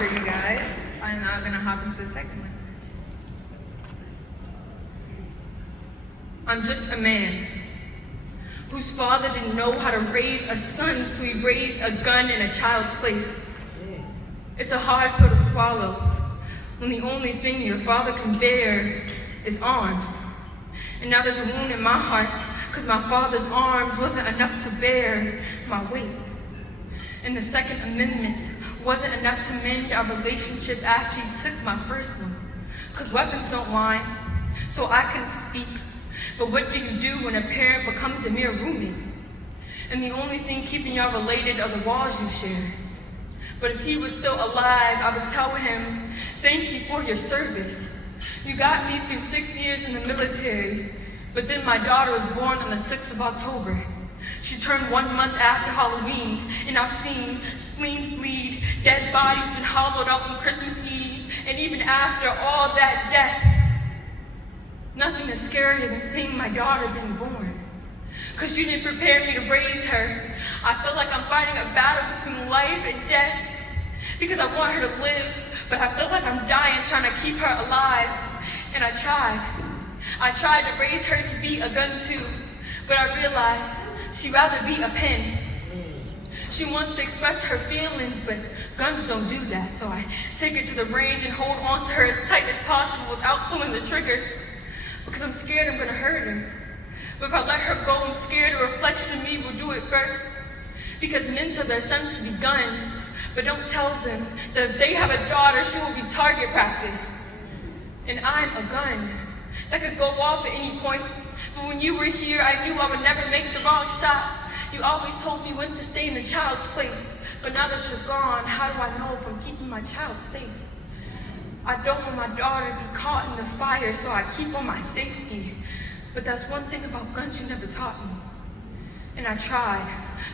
for you guys. I'm now gonna hop into the second one. I'm just a man whose father didn't know how to raise a son, so he raised a gun in a child's place. It's a hard pill to swallow when the only thing your father can bear is arms. And now there's a wound in my heart because my father's arms wasn't enough to bear my weight. And the Second Amendment wasn't enough to mend our relationship after he took my first one. Because weapons don't whine, so I couldn't speak. But what do you do when a parent becomes a mere roommate? And the only thing keeping y'all related are the walls you share. But if he was still alive, I would tell him, thank you for your service. You got me through 6 years in the military, but then my daughter was born on the 6th of October. She turned 1 month after Halloween, and I've seen spleens bleed, dead bodies been hollowed out on Christmas Eve, and even after all that death, nothing is scarier than seeing my daughter being born. Because you didn't prepare me to raise her. I feel like I'm fighting a battle between life and death, because I want her to live, but I feel like I'm dying trying to keep her alive. And I tried. I tried to raise her to be a gun too, but I realized she'd rather be a pen. She wants to express her feelings, but guns don't do that. So I take her to the range and hold on to her as tight as possible without pulling the trigger, because I'm scared I'm gonna hurt her. But if I let her go, I'm scared a reflection of me will do it first. Because men tell their sons to be guns, but don't tell them that if they have a daughter, she will be target practice. And I'm a gun that could go off at any point. But when you were here, I knew I would never make the wrong shot. You always told me when to stay in the child's place. But now that you're gone, how do I know if I'm keeping my child safe? I don't want my daughter to be caught in the fire, so I keep on my safety. But that's one thing about guns you never taught me. And I tried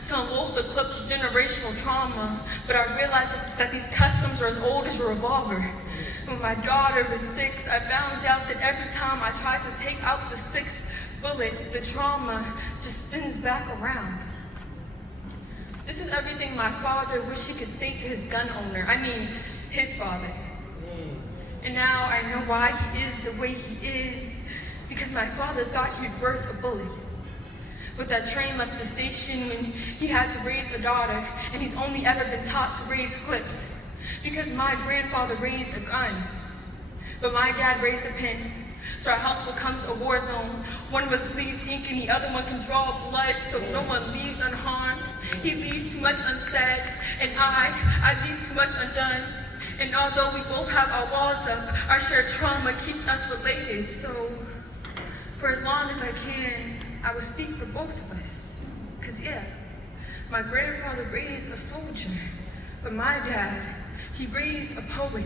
to unload the clip of generational trauma, but I realized that these customs are as old as your revolver. When my daughter was 6, I found out that every time I tried to take out the 6th bullet, the trauma just spins back around. This is everything my father wished he could say to his gun owner. I mean, his father. And now I know why he is the way he is, because my father thought he'd birth a bullet. But that train left the station when he had to raise a daughter, and he's only ever been taught to raise clips. Because my grandfather raised a gun, but my dad raised a pen. So our house becomes a war zone. One of us bleeds ink and the other one can draw blood, so no one leaves unharmed. He leaves too much unsaid, and I leave too much undone. And although we both have our walls up, our shared trauma keeps us related. So for as long as I can, I will speak for both of us. Because yeah, my grandfather raised a soldier, but my dad, he raised a poet.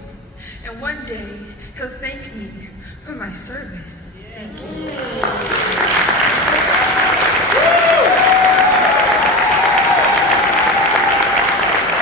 And one day, he'll thank me for my service. Thank you.